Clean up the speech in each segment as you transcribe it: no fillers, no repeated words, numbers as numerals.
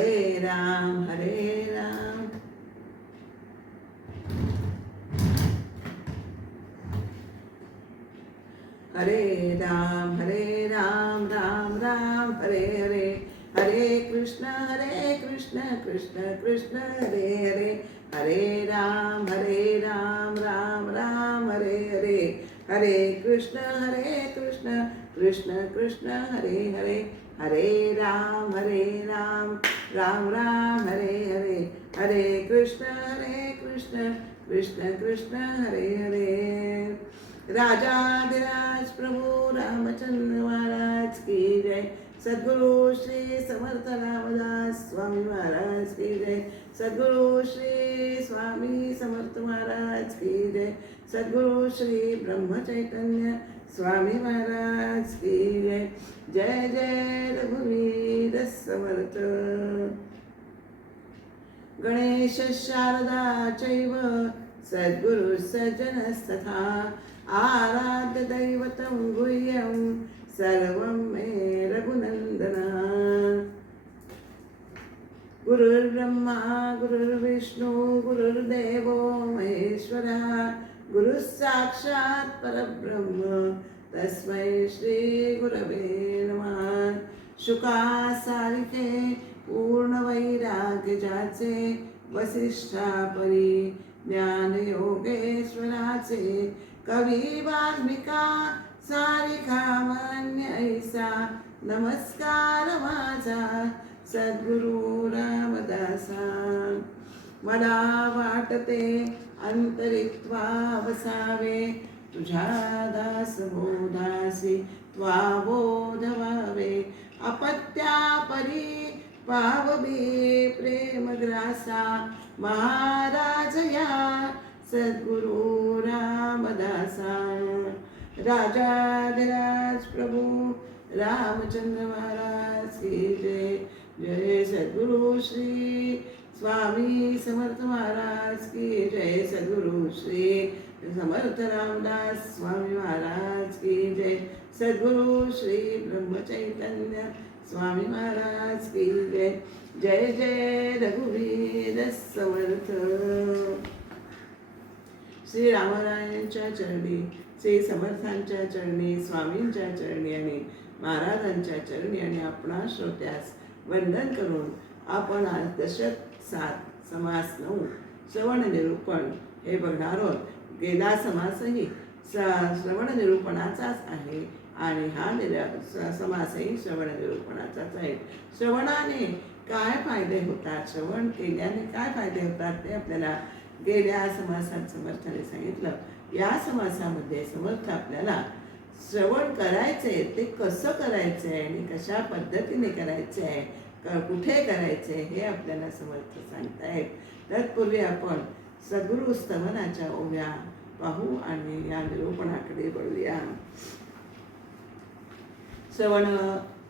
हरे राम हरे राम हरे राम राम राम हरे हरे हरे कृष्ण कृष्ण कृष्ण हरे हरे हरे राम राम राम हरे हरे हरे कृष्ण कृष्ण कृष्ण हरे हरे हरे राम राम राम हरे हरे हरे कृष्ण कृष्ण कृष्ण हरे हरे राजाधिराज प्रभु रामचंद्र महाराज की जय। सद्गुरु श्री समर्थ रामदास स्वामी महाराज की जय। सद्गुरु श्री स्वामी समर्थ महाराज की जय। सद्गुरु श्री ब्रह्म चैतन्य स्वामी महाराज की जय। जय जय रघुवीर समर्थ। गणेश शारदा चैव सद्गुरु सज्जनस्तथा आराध्य दैवतं गुह्यं सर्वं मे रघुनंदना। गुरुर्ब्रह्मा गुरुर्विष्णु गुरुर्देवो महेश्वरः गुरुः साक्षात् परब्रह्म तस्मै श्री गुरवे नमः। शुकासारिके पूर्ण वैराग्य जाचे वसिष्ठापरी ज्ञान योगेश्वराचे कवी वाल्मिका सारिखा मान्य ऐसा नमस्कार माझा सद्गुरु रामदासा। मला वाटते अंतरित्वा वसावे तुझ्या दास बोधासी त्वा बोध व्हावे अपत्यापरी पावबी प्रेमग्रासा महाराज या सद्गुरु रामदासा। राजाधिराज प्रभु रामचंद्र महाराज की जय। जय सद्गुरु श्री स्वामी समर्थ महाराज की जय। सद्गुरु श्री समर्थ रामदास स्वामी महाराज की जय। सद्गुरु श्री ब्रह्म चैतन्य स्वामी महाराज की जय। जय जय रघुवीर समर्थ। श्री रामरायांच्या चरणी श्री समर्थांच्या चरणी स्वामींच्या चरणी आणि महाराजांच्या चरणी आणि आपणा श्रोत्यास वंदन करून आपण आज दशक 7 समास 9 श्रवण निरूपण हे बघणार आहोत। गेला समासही श्रवण निरूपणाचाच आहे आणि हा समासही श्रवण निरूपणाचाच आहे। श्रवणाने काय फायदे होतात, श्रवण केल्याने काय फायदे होतात ते आपल्याला गेल्या समासात समर्थाने सांगितलं। या समासामध्ये समर्थ आपल्याला श्रवण करायचे ते कसं करायचंय आणि कशा पद्धतीने करायचंय, कुठे करायचंय हे आपल्याला समर्थ सांगतायत। तत्पूर्वी आपण सद्गुरु स्तवनाच्या ओव्या पाहू आणि या निरूपणाकडे वळूया। श्रवण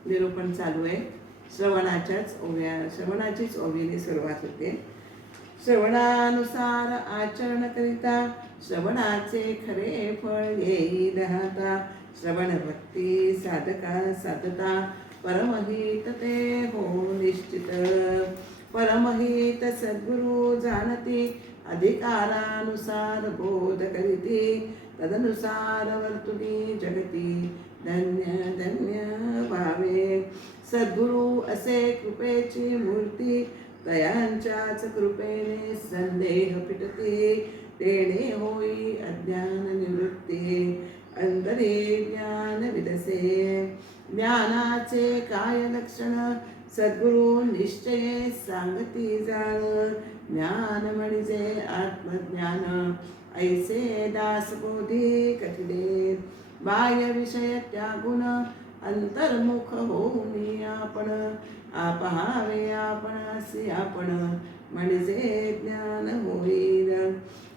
निरूपण चालू आहे। श्रवणाचीच ओवीने सुरुवात होते। श्रवणानुसार आचरण करिता श्रवणाचे खरे फळ येई राहता। श्रवण भक्ती साधका साधता परमहित ते हो निश्चित। परमहित सद्गुरु जाणती अधिकारानुसार बोध करीती। तदनुसार वर्तुनी जगती धन्य धन्य व्हावे। सद्गुरु असे कृपेची मूर्ती दयांच्याच कृपेने संदेह पिटते। तेणे होई अज्ञान निवृत्ती अंतरे ज्ञान विदसे। ज्ञानाचे काय लक्षण सद्गुरु निश्चये सांगती जाण। ज्ञान म्हणजे आत्मज्ञान ऐसे दासबोधी कठिले। बाह्य विषय त्यागुण अंतर्मुख होऊनी आपण। आपहावे आपणासी आपण म्हणजे ज्ञान होईल।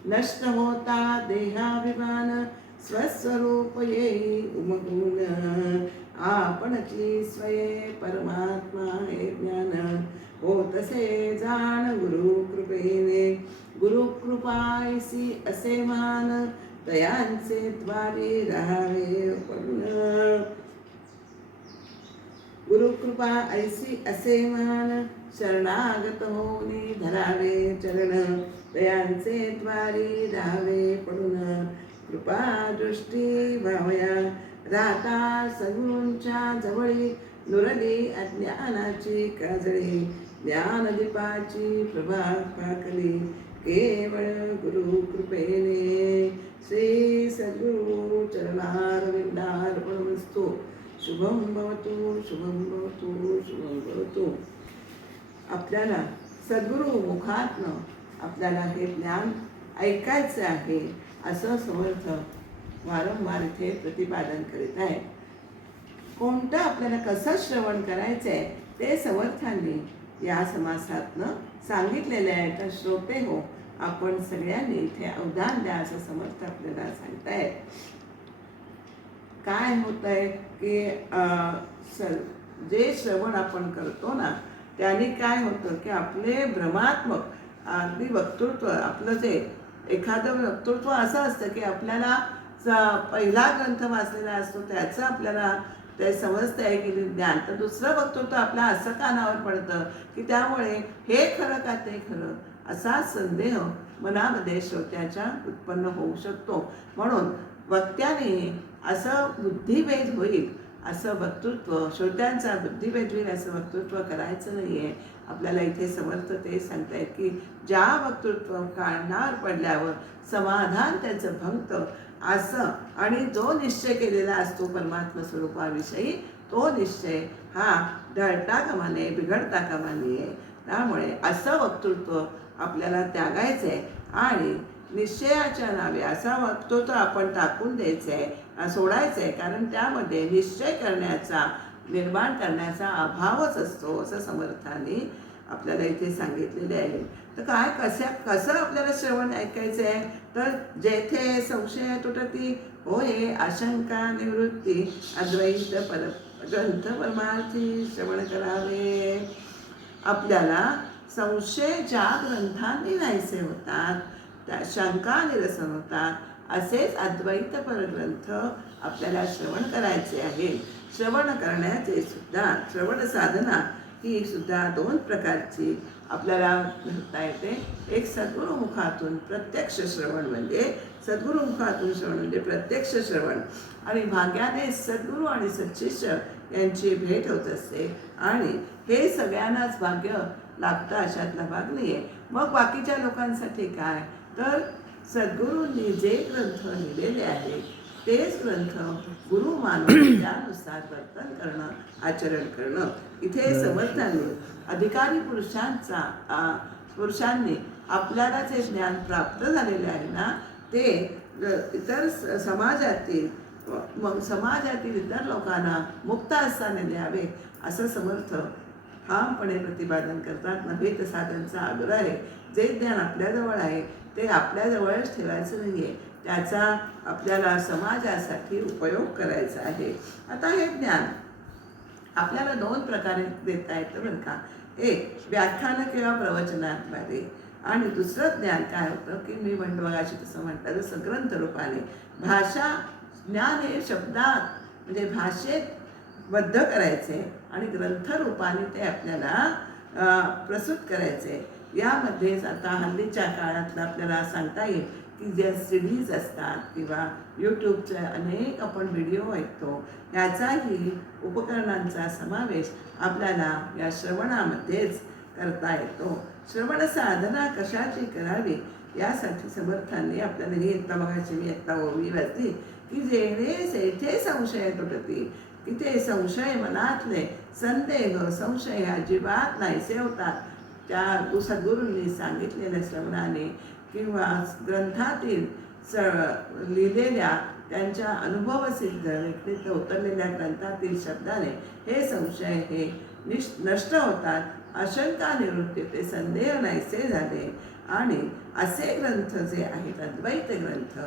नष्ट होता देहाभिमान स्वस्वरूप येई उमगून। आपणची स्वये परमात्मा हे ज्ञान होतसे जाण गुरु कृपेने। गुरु कृपायसी असे मान दयांचे द्वारे राहावे पडून। गुरुकृपा ऐसी असे मान, शरणागत होनी धरावे चरण, दयांचे द्वारी राहावे पडून, कृपा दृष्टी भावया राहता सद्गुरूंच्या जवळी, नुरली अज्ञानाची काजळी, ज्ञानदीपाची प्रभा पाकली, केवळ गुरु कृपेने. श्री सद्गुरु चरणारविंदार्पणमस्तु. शुभम भवतु, शुभम भवतु, शुभम भवतु. आपल्याला सद्गुरु मुखातनं आपल्याला हे ज्ञान ऐकायचं आहे असं समर्थ वारंवार इथे प्रतिपादन करीत आहे. कोणतं आपल्याला कसं श्रवण करायचं आहे ते समर्थांनी या समासातनं सांगितलेलं आहे. तर श्रोते हो, आपण सगळ्यांनी इथे अवधान द्या असं समर्थ आपल्याला सांगतायत. काय होत आहे की जे श्रवण आपण करतो ना त्याने काय होतं की आपले भ्रमात्मक अगदी वक्तृत्व, आपलं जे एखादं वक्तृत्व असं असतं की आपल्याला पहिला ग्रंथ वाचलेला असतो त्याचं आपल्याला ते समजतं आहे की ज्ञान, तर दुसरं वक्तृत्व आपल्या असं कानावर पडतं की त्यामुळे हे खरं का ते खरं असा संदेह मनामध्ये श्रोत्याच्या उत्पन्न होऊ शकतो. म्हणून वक्त्याने असं बुद्धिभेद होईल असं वक्तृत्व, श्रोत्यांचा बुद्धिभेद होईल असं वक्तृत्व करायचं नाही आहे. आपल्याला इथे समर्थ ते सांगतायत की ज्या वक्तृत्व कानावर पडल्यावर समाधान त्याचं भंगतं असं, आणि जो निश्चय केलेला असतो परमात्मा स्वरूपाविषयी तो निश्चय हा ढळता कामा नये, बिघडता कामा नये. त्यामुळे असं वक्तृत्व आपल्याला त्यागायचं आहे आणि निश्चयाच्या नावे असा वक्तृत्व आपण टाकून द्यायचं आहे, सोडायचं आहे, कारण त्यामध्ये निश्चय करण्याचा, निर्माण करण्याचा अभावच असतो असं समर्थाने आपल्याला इथे सांगितलेले आहे. तर काय कसं आपल्याला श्रवण ऐकायचं आहे, तर जेथे संशय तुटती होय आशंका निवृत्ती, अद्वैत ग्रंथ परमार्थी श्रवण करावे. आपल्याला संशय ज्या ग्रंथांनी नाहीसे होतात, त्या शंका निरसन होतात असेच अद्वैत परग्रंथ आपल्याला श्रवण करायचे आहे. श्रवण करण्याचे सुद्धा श्रवण साधना ही सुद्धा दोन प्रकारची आपल्याला धरता येते. एक सद्गुरु मुखातून प्रत्यक्ष श्रवण म्हणजे सद्गुरु मुखातून श्रवण म्हणजे प्रत्यक्ष श्रवण, आणि भाग्याने सद्गुरू आणि सच्शिष्य यांची भेट होत असते आणि हे सगळ्यांनाच भाग्य लागतं अशातला भाग नाही आहे. मग बाकीच्या लोकांसाठी काय, तर सद्गुरूंनी जे ग्रंथ लिहिलेले आहेत तेच ग्रंथ गुरु मानून त्यानुसार वर्तन करणं, आचरण करणं. इथे समर्थांनी अधिकारी पुरुषांनी आपल्याला जे ज्ञान प्राप्त झालेले आहे ना ते इतर समाजातील इतर लोकांना मुक्त असताना द्यावे असं समर्थ ठामपणे प्रतिपादन करतात. नव्हे तसा त्यांचा आग्रह आहे. जे ज्ञान आपल्याजवळ आहे ते आपल्याजवळच ठेवायचं नाही आहे, त्याचा आपल्याला समाजासाठी उपयोग करायचा आहे. आता हे ज्ञान आपल्याला दोन प्रकारे देता येतं बरं का. एक व्याख्यान किंवा प्रवचनाद्वारे, आणि दुसरं ज्ञान काय होतं की मी मगाशी तसं म्हटलं जसं ग्रंथ रूपाने. भाषा ज्ञान हे शब्दात म्हणजे भाषेत बद्ध करायचे आणि ग्रंथरूपाने ते आपल्याला प्रस्तुत करायचे. यामध्येच आता हल्लीच्या काळातलं आपल्याला सांगता येईल की ज्या सीडीज असतात किंवा यूट्यूबचे अनेक आपण व्हिडिओ ऐकतो, ह्याचाही उपकरणांचा समावेश आपल्याला या श्रवणामध्येच करता येतो. श्रवण साधना कशाची करावी यासाठी समर्थांनी आपल्याला हे मगाशी मी ओवी वाचली की जेणे सेठे संशय तुटती, तिथे संशय मनातले संदेह संशय अजिबात नाहीसे होतात. त्या सद्गुरूंनी सांगितलेल्या श्रवणाने किंवा ग्रंथातील लिहिलेल्या त्यांच्या अनुभवसिद्ध व्यक्तित्व उतरलेल्या ग्रंथातील शब्दाने हे संशय हे नष्ट होतात, आशंका निवृत्ती होते, संदेह नाहीसे झाले. आणि असे ग्रंथ जे आहेत अद्वैत ग्रंथ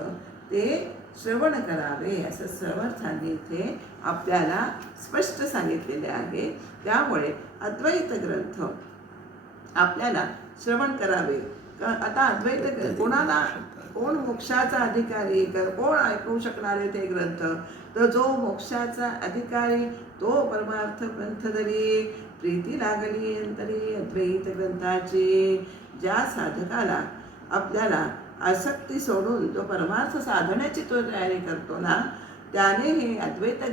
ते श्रवण करावे असं समर्थांनी इथे आपल्याला स्पष्ट सांगितलेले आहे. त्यामुळे अद्वैत ग्रंथ आपल्याला श्रवण करावे आता अद्वैत कोणाला, कोण मोक्षाचा अधिकारी, कोण ऐकू शकणारे ते ग्रंथ? तर जो मोक्षाचा अधिकारी तो परमार्थ ग्रंथ धरी, प्रीती लागली अंतरी अद्वैत ग्रंथाची. ज्या साधकाला आपल्याला आसक्ती सोडून जो परमार्थ साधण्याची तो तयारी करतो ना, त्याने हे अद्वैत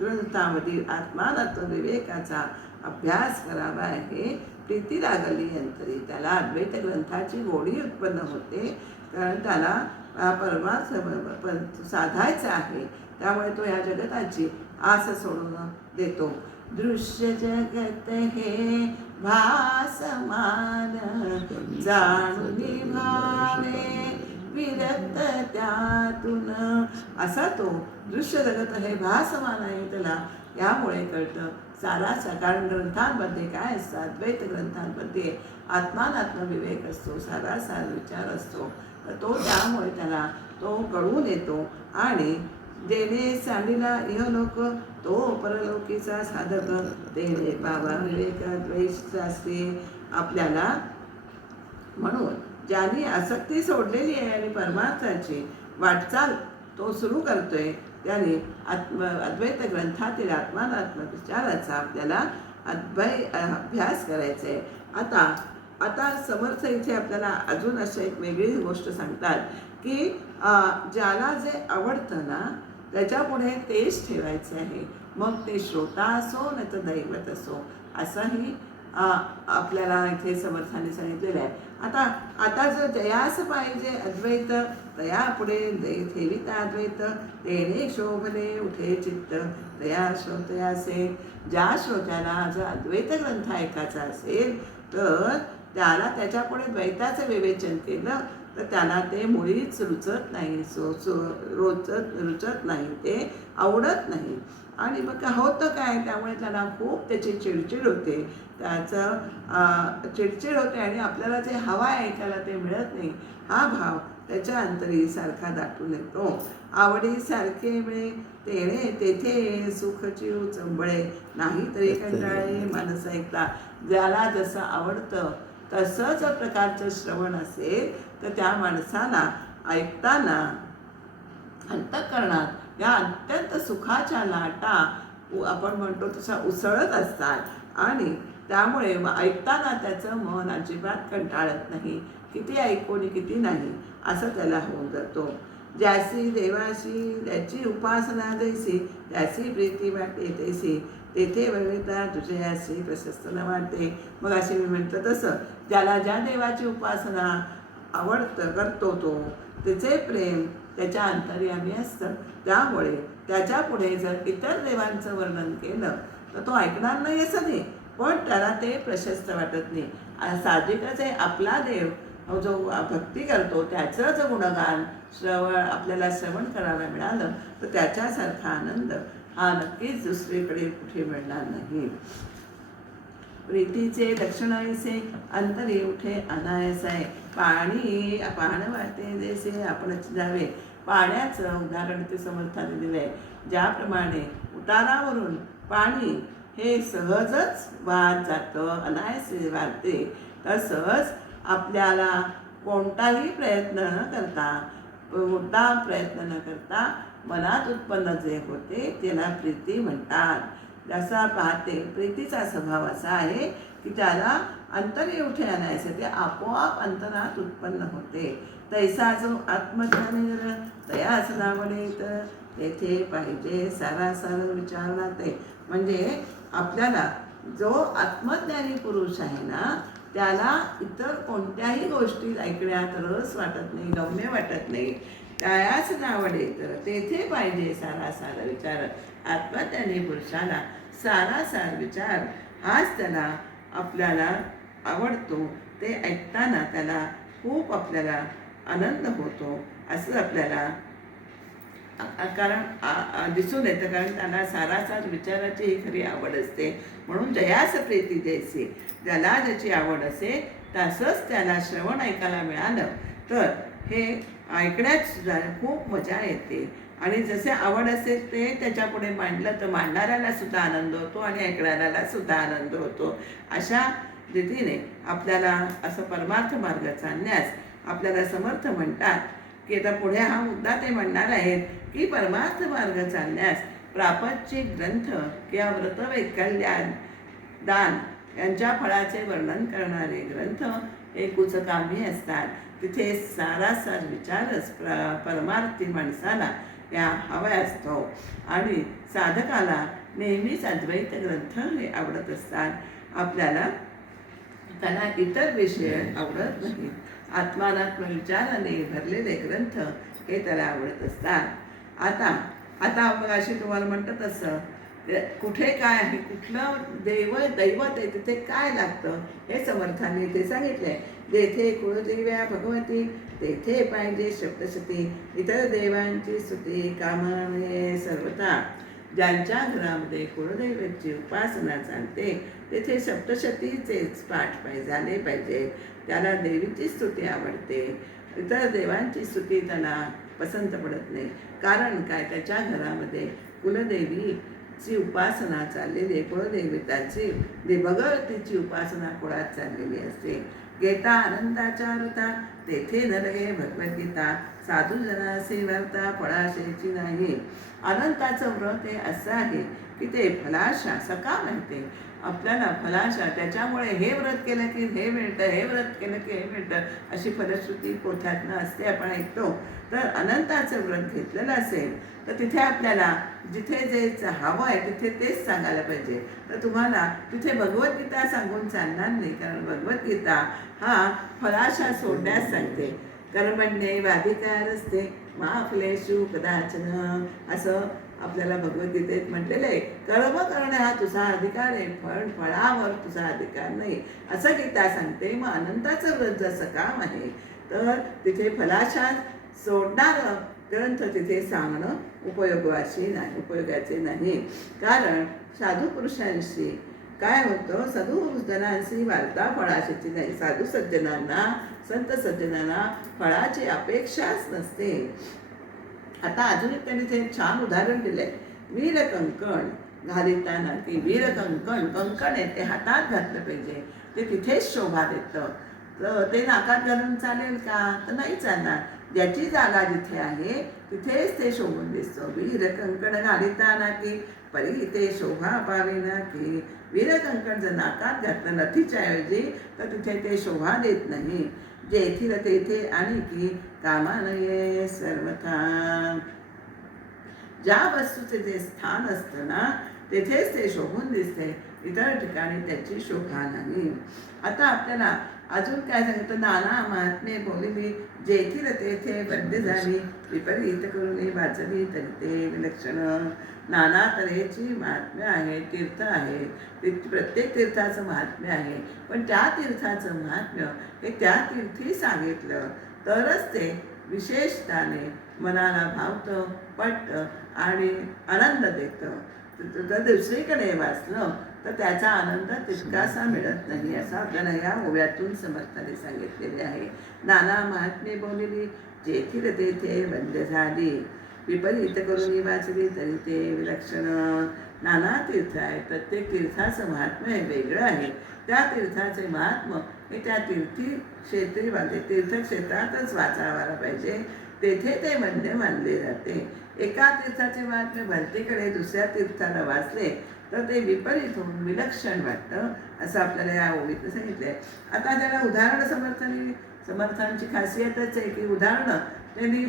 ग्रंथामधील आत्मानात्म विवेकाचा अभ्यास करावा आहे. प्रीती लागली अंतरी, त्याला अद्वैत ग्रंथाची गोडी उत्पन्न होते, कारण त्याला परमार्थ साधायचा आहे. त्यामुळे तो या जगताची आस सोडून देतो. दृश्य जगत हे भासमान, जाणून भावे विरक्त त्यातून. असा तो दृश्य जगत हे भासमान आहे, त्याला यामुळे कळतं. सारासा, कारण ग्रंथांमध्ये काय असतं, अद्वैत ग्रंथांमध्ये आत्मानात्म विवेक असतो, सारासार विचार असतो. तर तो त्यामुळे त्याला तो कळून येतो. आणि जेणे सांडिला इहलोक तो परलोकीचा साधक, तेने पावा विवेक द्वैतशास्त्री. आपल्याला म्हणून ज्यांनी आसक्ती सोडलेली आहे आणि परमार्थाची वाटचाल तो सुरू करतोय, त्याने अद्वैत ग्रंथातील आत्मानात्म विचाराचा आपल्याला अभ्यास करायचा आहे. आता समर्थ इथे आपल्याला अजून असं एक वेगळी गोष्ट सांगतात की ज्याला जे आवडतं ना त्याच्यापुढे तेच ठेवायचे आहे. मग ते श्रोता असो नाही तर दैवत असो, असंही आपल्याला इथे समर्थाने सांगितलेलं आहे. आता जर जयास पाहिजे अद्वैत, तया पुढे ठेविता अद्वैत, तेने शोभले उठे चित्त, तया श्रोतयासे. ज्या श्रोत्याला जर अद्वैत ग्रंथ ऐकायचा असेल तर त्याला त्याच्यापुढे द्वैताचं विवेचन केलं तर त्याला ते मुळीच रुचत नाही, रुचत नाही, ते आवडत नाही. आणि मग होतं काय, त्यामुळे त्याला खूप त्याची चिडचिड होते, त्याचं चिडचिड होते आणि आपल्याला जे हवा ऐकायला ते मिळत नाही. हा भाव त्याच्या अंतरी सारखा दाटून येतो. आवडीसारखे मिळे तेणे तेथे सुखची चंबळे, नाही तरी कंटाळे माणसं ऐकता. ज्याला जसं आवडतं तसंच प्रकारचं श्रवण असेल तर त्या माणसाला ऐकताना अंतःकरणात या अत्यंत सुखाच्या लाटा आपण म्हणतो तशा उसळत असतात आणि त्यामुळे ऐकताना त्याचं मन अजिबात कंटाळत नाही. किती ऐकू आणि किती नाही असं त्याला होऊन जातो. ज्यासी देवाशी त्याची उपासना जैसी, त्याची प्रीती वाटते तैसी, तेथे वगळता तुझ्याशी प्रशस्त न वाटते. मग असे मी म्हणतो तसं ज्याला ज्या देवाची उपासना आवडतं करतो तो त्याचे प्रेम त्याच्या अंतर्यामी असतं. त्यामुळे त्याच्या पुढे जर इतर देवांचं वर्णन केलं तर तो ऐकणार नाही असं नाही, पण त्याला ते प्रशस्त वाटत नाही. साहजिकच आहे, आपला देव जो भक्ती करतो त्याचं जर गुणगान आपल्याला श्रवण करायला मिळालं तर त्याच्यासारखा आनंद हा नक्कीच दुसरीकडे कुठे मिळणार नाही. प्रीतीचे लक्षण ऐसे अंतरी उठे अनायसाय, पाणी पाहणं वाटते जैसे आपणच जावे. पाण्याचं उदाहरण ते समर्थाने दिले आहे. ज्याप्रमाणे उतारावरून पाणी हे सहजच वाहत जातं, अनायसे वाहते, तसंच आपल्याला कोणताही प्रयत्न न करता, मोठा प्रयत्न न करता मनात उत्पन्न जे होते त्याला प्रीती म्हणतात. जसा पाहते प्रीतीचा स्वभाव असा आहे की त्याला अंतरी उठे आणायचे, ते आपोआप अंतरात उत्पन्न होते. तैसा जो आत्मज्ञानी तयाच नावले तर तेथे पाहिजे सारासार विचारला. ते म्हणजे आपल्याला जो आत्मज्ञानी पुरुष आहे ना त्याला इतर कोणत्याही गोष्टी ऐकण्यात रस वाटत नाही, गम्य वाटत नाही. त्याच नावडे तर तेथे पाहिजे सारासार विचार. आत्मज्ञानी पुरुषाला सारासार विचार हाच त्याला आपल्याला आवडतो. ते ऐकताना त्याला खूप आपल्याला आनंद होतो असं आपल्याला कारण दिसून येतं. कारण त्याला सारासार विचाराची ही खरी आवड असते. म्हणून जयास प्रीती जैसी, ज्याला ज्याची आवड असेल तसंच त्याला श्रवण ऐकायला मिळालं तर हे ऐकण्यात सुद्धा खूप मजा येते. आणि जसे आवड असेल ते त्याच्यापुढे मांडलं तर मांडणाऱ्याला सुद्धा आनंद होतो आणि ऐकणाऱ्याला सुद्धा आनंद होतो. अशा रीतीने आपल्याला असं परमार्थ मार्ग चालण्यास आपल्याला समर्थ म्हणतात. की आता पुढे हा मुद्दा ते म्हणणार आहेत की परमार्थ मार्ग चालण्यास प्रापंचिक ग्रंथ किंवा व्रतवैकल्याण दान यांच्या फळाचे वर्णन करणारे ग्रंथ हे कुचकामी असतात. तिथे सारासार विचारच परमार्थी माणसाला या हवा असतो आणि साधकाला नेहमीच अद्वैत ग्रंथ हे आवडत असतात. आपल्याला त्याला इतर विषय आवडत नाही. आत्मानात्म विचाराने भरलेले ग्रंथ हे त्याला आवडत असतात. आता आता मग अशी तुम्हाला म्हणतात असं कुठे काय आहे, कुठलं दैवत आहे, तिथे काय लागतं हे समर्थांनी इथे सांगितलंय. जेथे कुळदेव्या भगवती तेथे पाहिजे सप्तशती, इतर देवांची स्तुती कामाने सर्वथा. ज्यांच्या घरामध्ये कुळदैवाची उपासना चालते तेथे सप्तशतीचेच पाठ झाले पाहिजे. त्याला देवीची स्तुती आवडते, इतर देवांची स्तुती त्याला पसंत पडत नाही. कारण काय, त्याच्या घरामध्ये कुलदेवीची उपासना चाललेली, कुलदेवताची भगवतीची उपासना कुळात चाललेली असते. गीता आनंदाच्या वृता तेथे नरगे भगवद्गीता, साधू जनासी वार्ता फळाशेची नाही. अनंताचं व्रत हे असं आहे की ते फलाशा सकाम आहे. ते आपल्याला फलाशा, त्याच्यामुळे हे व्रत केलं की हे मिळतं, हे व्रत केलं की हे मिळतं, अशी फलश्रुती पोथ्यातनं असते, आपण ऐकतो. तर अनंताचं व्रत घेतलेलं असेल तर तिथे आपल्याला जिथे जे हवं आहे तिथे तेच सांगायला पाहिजे. तर तुम्हाला तिथे भगवद्गीता सांगून चालणार नाही, कारण भगवद्गीता हा फलाशा सोडण्यास सांगते. कर्मण्येवाधिकारस्ते मा फलेषु कदाचन, असं आपल्याला भगवद्गीतेत म्हटलेलं आहे. कर्म करणे हा तुझा अधिकार आहे, फळावर तुझा अधिकार नाही, असं गीता सांगते. मग अनंताचं व्रत जसं काम आहे तर तिथे फलाशा सोडणार ग्रंथ तिथे सांगणं उपयोगाचे नाही. कारण साधू पुरुषांशी काय होतं, साधू जनांशी वार्ता फळाशीची नाही. साधू सज्जनांना, संत सज्जनांना फळाची अपेक्षाच नसते. आता अजून एक त्यांनी ते छान उदाहरण दिलंय. वीर कंकण घालिताना, की वीर कंकण आहे ते हातात घातलं पाहिजे, ते तिथेच शोभा देतं. तर ते नाकात घालून चालेल का, तर नाही चालणार. ज्याची जागा जिथे आहे तिथेच ते शोभून दिसतं. वीर कंकण घालिताना की परी ते शोभा पावेना की. वीर कंकण जर नाकात घातलं नथीच्या ऐवजी तर तिथे ते शोभा देत नाही. जेथील तेथे आणि की कामा नये सर्वथा. ज्या वस्तूचे जे स्थान असतं ना तेथेच ते शोभून दिसते, इतर ठिकाणी त्याची शोभा नाही. आता आपल्याला अजून काय सांगितलं, नाना महात्मे बोलिली जेथील तेथे बंद झाली, विपरीत करून वाचली तरी ते विलक्षण. नाना तऱ्हेची महात्म्य आहे, तीर्थ आहे, प्रत्येक तीर्थाचं महात्म्य आहे. पण त्या तीर्थाचं महात्म्य हे त्या तीर्थी सांगितलं तरच ते विशेषताने मनाला भावतं, पटतं आणि आनंद देतं. तर दुसरीकडे वाचलं तर त्याचा आनंद तितकासा मिळत नाही, असं आपल्याला या ओव्यातून समर्थाने सांगितलेले आहे. नाना महात्मे बोलली जेथील तेथे बंद झाली, विपरीत करून वाचली तरी ते विलक्षण. नाना तीर्थ आहे, प्रत्येक तीर्थाचं महात्म्य हे वेगळं आहे. त्या तीर्थाचे महात्म्य हे त्या तीर्थक्षेत्रातच वाचावायला पाहिजे, तेथे ते बंद मानले जाते. एका तीर्थाचे महात्म्य भलतीकडे दुसऱ्या तीर्थाला वाचले तर ते विपरीत होऊन विलक्षण वाटतं, असं आपल्याला या ओवीत सांगितलंय. आता त्याला उदाहरण समर्थांची खासियतच आहे की उदाहरणं त्यांनी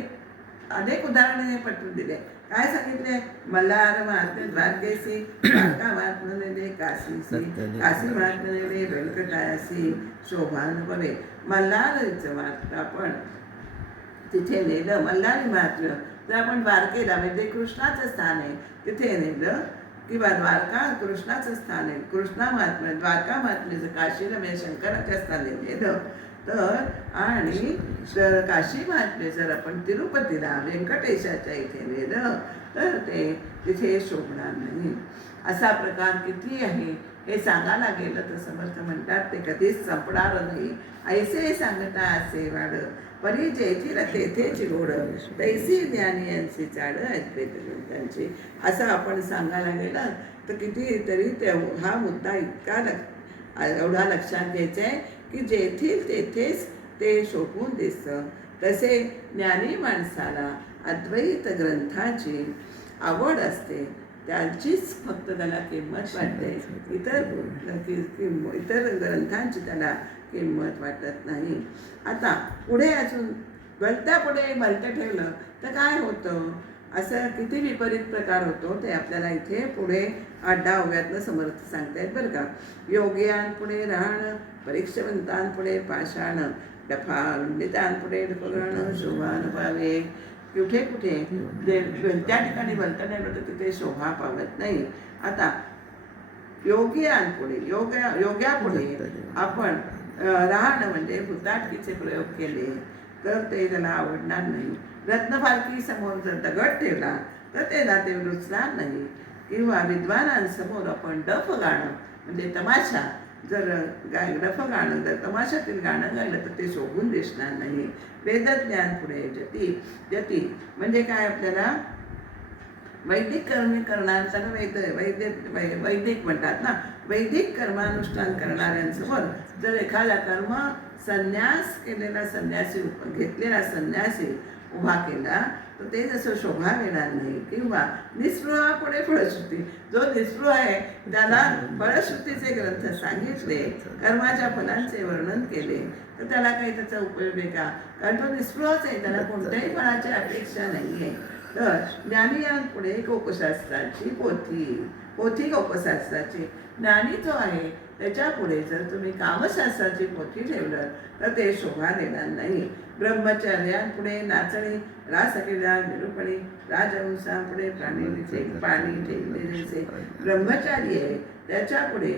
अनेक उदाहरणे पटवून दिले. काय सांगितले, मल्हार महात्म्य द्वारकेसी, द्वारका महात्म्य काशीसी, काशी महात्म्य व्यंकटायासी शोभानुभवे. मल्हारचं महात्म्य आपण तिथे नेलं, मल्हारी महात्म्य जर आपण द्वारकेला म्हणजे कृष्णाचं स्थान आहे तिथे नेलं, किंवा द्वारका कृष्णाचं स्थान आहे, कृष्णा महात्म्य द्वारका महात्म्य जर काशीला म्हणजे शंकराच्या स्थानी नेलं तर, आणि काशी महात्म्य जर आपण तिरुपतीला व्यंकटेशाच्या इथे नेलं तर ते तिथे शोभणार नाही. असा प्रकार किती आहे हे सांगायला गेलं तर समर्थ म्हणतात ते कधीच संपणार नाही. ऐसे सांगता असे वाढ परी जेथील तेथेची गोड, तैसी ज्ञानी यांची चाड त्यांची. असं आपण सांगायला गेलं तर किती तरी हा मुद्दा इतका एवढा लक्षात घ्यायचं आहे की जेथील तेथेच ते शोभून दिसतं. तसे ज्ञानी माणसाला अद्वैत ग्रंथाची आवड असते, त्यांचीच फक्त त्याला किंमत वाटते. इतर ग्रंथांची त्याला किंमत वाटत नाही. आता पुढे अजून पुढे भलतं ठेवलं तर काय होतं, असं किती विपरीत प्रकार होतो ते आपल्याला इथे पुढे 8 ओव्यातनं समर्थ सांगतायत बरं का. योगियांपुढे राहणं, परीक्षवंतांपुढे पाषाण, पंडितांपुढे डफगाणं, शोभा न पावे. कुठे कुठे त्या ठिकाणी भलतं ठेवलं तर तिथे शोभा पावत नाही. आता योग्यापुढे आपण राहणं म्हणजे भूताटकीचे प्रयोग केले तर ते त्याला आवडणार नाही. रत्नफालकी समोर जर दगड ठेवला तर त्याला ते रुचणार नाही. किंवा विद्वानांसमोर आपण डफ गाणं म्हणजे तमाशा जर डफ गाणं जर तमाशातील गाणं गायलं तर ते शोभून दिसणार नाही. वेदज्ञान पुढे जती म्हणजे काय, आपल्याला वैदिक कर्म करणाऱ्यांना वैदिक म्हणतात ना. वैदिक कर्मानुष्ठान करणाऱ्यांसमोर जर एखादा कर्म संन्यास केलेला संन्यासी घेतलेला संन्यासी उभा केला तर ते जसं शोभा येणार नाही. किंवा निस्पृहापुढे फळश्रुती, जो निस्पृह आहे त्याला फळश्रुतीचे ग्रंथ सांगितले, कर्माच्या फलांचे वर्णन केले तर त्याला काही त्याचा उपयोग आहे का? कारण तो निस्पृहच आहे, त्याला कोणत्याही फळाची अपेक्षा नाही आहे. तर ज्ञानियांपुढे गोपशास्त्राची पोथी गोपशास्त्राची. ज्ञानी जो आहे त्याच्या पुढे जर तुम्ही कामशास्त्राची पोथी ठेवलं तर ते शोभा देणार नाही. ब्रह्मचर्यांपुढे नाचणी, रासक्रीडा, निरूपणी, राजहंसापुढे पाणी ठेवलेले ब्रह्मचारी आहे त्याच्या पुढे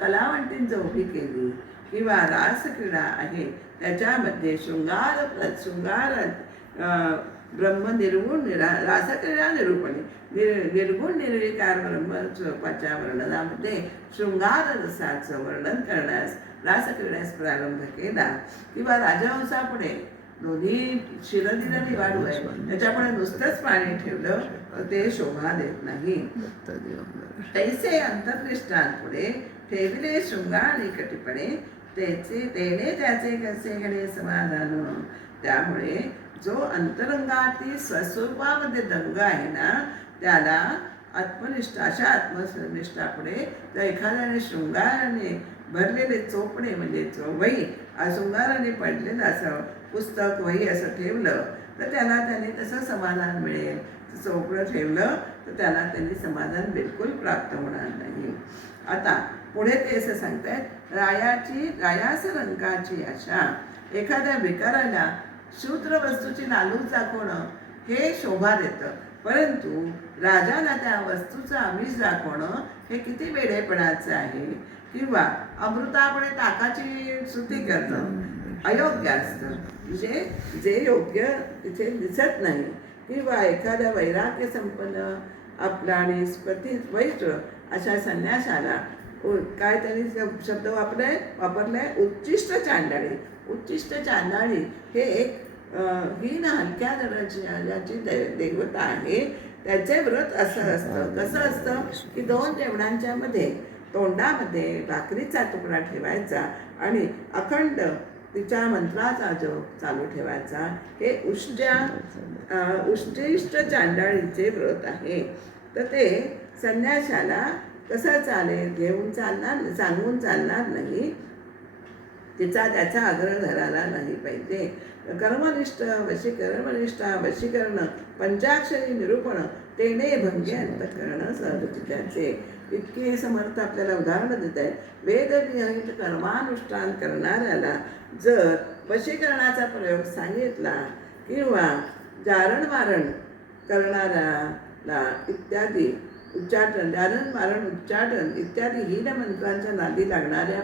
कलावंतीन जो उभी केली किंवा रासक्रीडा आहे त्याच्यामध्ये शृंगार ब्रह्म निर्गुण रासक्रीडा निरूपणी निर्गुण निर्विकार ब्रह्मस्वरूपाच्या वर्णनामध्ये शृंगार रसाचं वर्णन करण्यास रासक्रीडास प्रारंभ केला. किंवा राजहंसापुढे दोन्ही शिरदिलं निवाडू आहे त्याच्यापुढे नुसतंच पाणी ठेवलं तर ते शोभा देत नाही. तैसे अंतर्निष्ठांपुढे ठेविले शृंगार आणि कटीपणे तेने त्याचे कसे घडे समाधान. त्यामुळे जो अंतरंगातील स्वस्वरूपामध्ये दंग आहे ना त्याला अशा आत्मनिष्ठापुढे तर एखाद्याने शृंगाराने भरलेले चोपडे म्हणजे वही शृंगाराने पडलेलं असं पुस्तक वही असं ठेवलं तर त्याने तसं समाधान मिळेल. चोपडं ठेवलं तर त्याला त्यांनी समाधान बिलकुल प्राप्त होणार नाही. आता पुढे ते असं सांगतायत, रायास रंगाची आशा. एखाद्या भिकाराला शूद्र वस्तूची लालूच दाखवणं हे शोभा देतं, परंतु राजाला त्या वस्तूचं आमिष दाखवणं हे किती वेडेपणाचं आहे. किंवा अमृतापुढे ताकाची स्तुती करणं अयोग्य असतं, म्हणजे जे योग्य तिथे दिसत नाही. किंवा एखाद्या वैराग्य संपन्न आपला आणि स्फटिक अशा संन्यासाला काय त्यांनी शब्द वापरलाय उच्चिष्ट चांडाळी. उच्चिष्ट चांडाळी हे एक हीन हलक्या दर्जाची देवता आहे. त्याचे व्रत असं असतं, कसं असतं की 2 जेवणांच्या मध्ये तोंडामध्ये भाकरीचा तुकडा ठेवायचा आणि अखंड तिच्या मंत्राचा जप चालू ठेवायचा. हे उष्टिष्ट चांडाळीचे व्रत आहे. तर ते संन्याशाला कसं चालेल, सांगून चालणार नाही. त्याचा आग्रह धरायला नाही पाहिजे. कर्मनिष्ठा वशीकरण पंचाक्षरी निरूपण तेने भंगे अंतःकरण सहजचित्ताचे. इतके समर्थ आपल्याला उदाहरण देत आहेत. वेदविहित कर्मानुष्ठान करणाऱ्याला जर वशीकरणाचा प्रयोग सांगितला किंवा जारण मारण करणाऱ्याला इत्यादी उच्चाटन इत्यादी हीन मंत्रांच्या नादी लागणाऱ्या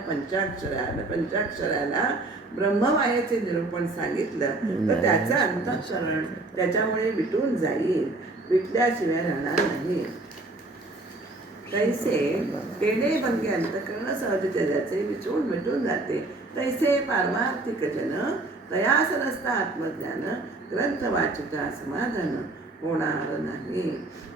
पंचाक्षराला ब्रह्ममायेचे निरूपण सांगितलं तर त्याचं अंतःकरण त्याच्यामुळे विटून जाईल, विटल्याशिवाय राहणार नाही. तैसे केले भंगे अंतःकरण सहजतेजाचे विटून जाते. तैसे पारमार्थिक जन तयास नसता आत्मज्ञान ग्रंथ वाचिता समाधान होणार नाही.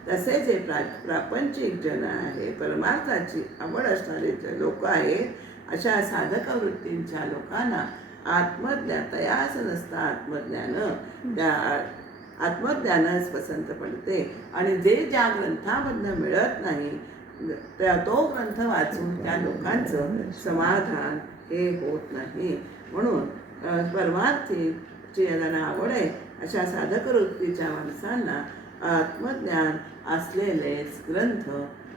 तसे जे प्रापंचिक जन आहे, परमार्थाची आवड असणारे जे लोक आहेत अशा साधक वृत्तींच्या लोकांना आत्मज्ञान तयास नसता आत्मज्ञान त्या आत्मज्ञानच पसंत पडते. आणि जे ज्या ग्रंथामधनं मिळत नाही तो ग्रंथ वाचून त्या लोकांचं समाधान हे होत नाही. म्हणून परमार्थीची ज्यांना आवड आहे अशा साधक वृत्तीच्या माणसांना आत्मज्ञान असलेलेच ग्रंथ